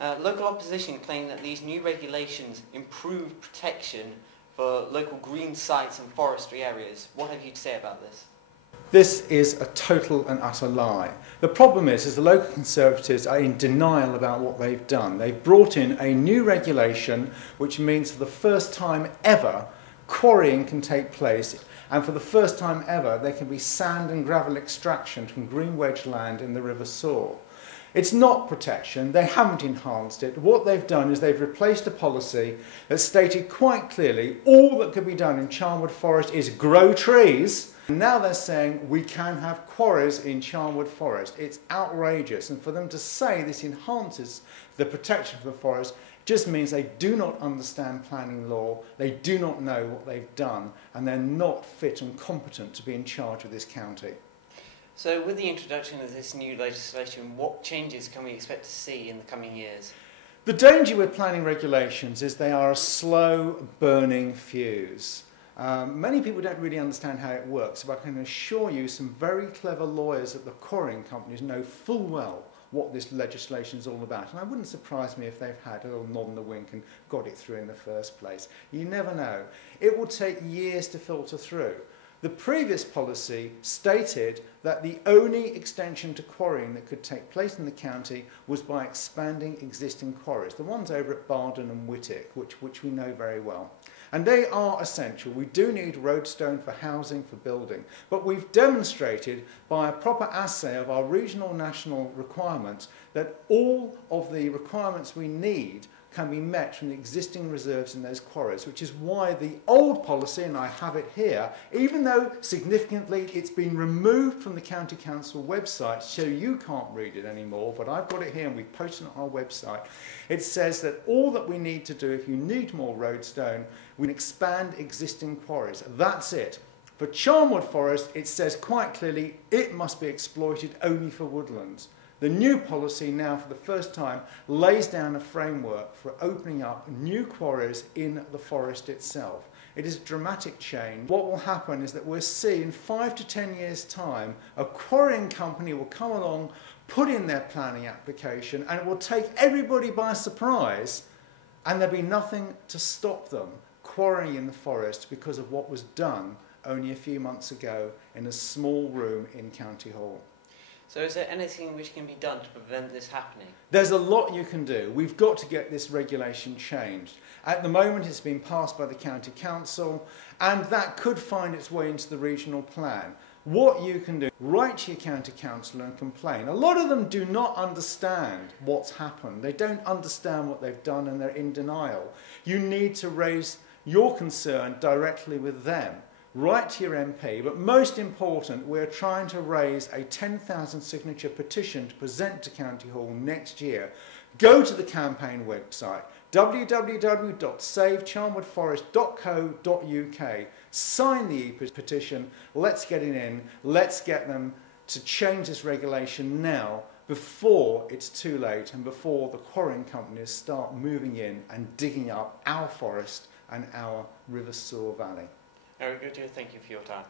Local opposition claim that these new regulations improve protection for local green sites and forestry areas. What have you to say about this? This is a total and utter lie. The problem is the local Conservatives are in denial about what they've done. They've brought in a new regulation which means for the first time ever quarrying can take place, and for the first time ever there can be sand and gravel extraction from green wedge land in the River Soar. It's not protection, they haven't enhanced it. What they've done is they've replaced a policy that stated quite clearly all that could be done in Charnwood Forest is grow trees. Now they're saying we can have quarries in Charnwood Forest. It's outrageous, and for them to say this enhances the protection of the forest just means they do not understand planning law, they do not know what they've done, and they're not fit and competent to be in charge of this county. So with the introduction of this new legislation, what changes can we expect to see in the coming years? The danger with planning regulations is they are a slow burning fuse. Many people don't really understand how it works, but I can assure you some very clever lawyers at the quarrying companies know full well what this legislation is all about. And it wouldn't surprise me if they've had a little nod and a wink and got it through in the first place. You never know. It will take years to filter through. The previous policy stated that the only extension to quarrying that could take place in the county was by expanding existing quarries, the ones over at Barden and Whittick, which we know very well. And they are essential. We do need roadstone for housing, for building, but we've demonstrated by a proper assay of our regional national requirements that all of the requirements we need can be met from the existing reserves in those quarries, which is why the old policy, and I have it here, even though significantly it's been removed from the County Council website so you can't read it anymore, but I've got it here and we've posted it on our website. It says that all that we need to do, if you need more roadstone, we can expand existing quarries. That's it. For Charnwood Forest, it says quite clearly it must be exploited only for woodlands. The new policy now, for the first time, lays down a framework for opening up new quarries in the forest itself. It is a dramatic change. What will happen is that we'll see in 5 to 10 years' time, a quarrying company will come along, put in their planning application, and it will take everybody by surprise, and there'll be nothing to stop them quarrying in the forest because of what was done only a few months ago in a small room in County Hall. So is there anything which can be done to prevent this happening? There's a lot you can do. We've got to get this regulation changed. At the moment it's been passed by the County Council, and that could find its way into the regional plan. What you can do, write to your County Council and complain. A lot of them do not understand what's happened. They don't understand what they've done and they're in denial. You need to raise your concern directly with them. Write to your MP, but most important, we're trying to raise a 10,000 signature petition to present to County Hall next year. Go to the campaign website, www.savecharnwoodforest.co.uk, sign the e-petition, let's get it in, let's get them to change this regulation now before it's too late and before the quarrying companies start moving in and digging up our forest and our River Soar Valley. Very good. Thank you for your time.